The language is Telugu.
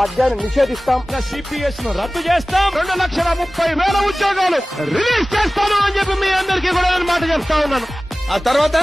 మద్యాన్ని నిషేధిస్తాం. సిపిఎస్ ను రద్దు చేస్తాం. 2,30,000 ఉద్యోగాలు రిలీజ్ చేస్తాను అని చెప్పి మీ అందరికీ కూడా నేను మాట చెప్తా ఉన్నాను. ఆ తర్వాత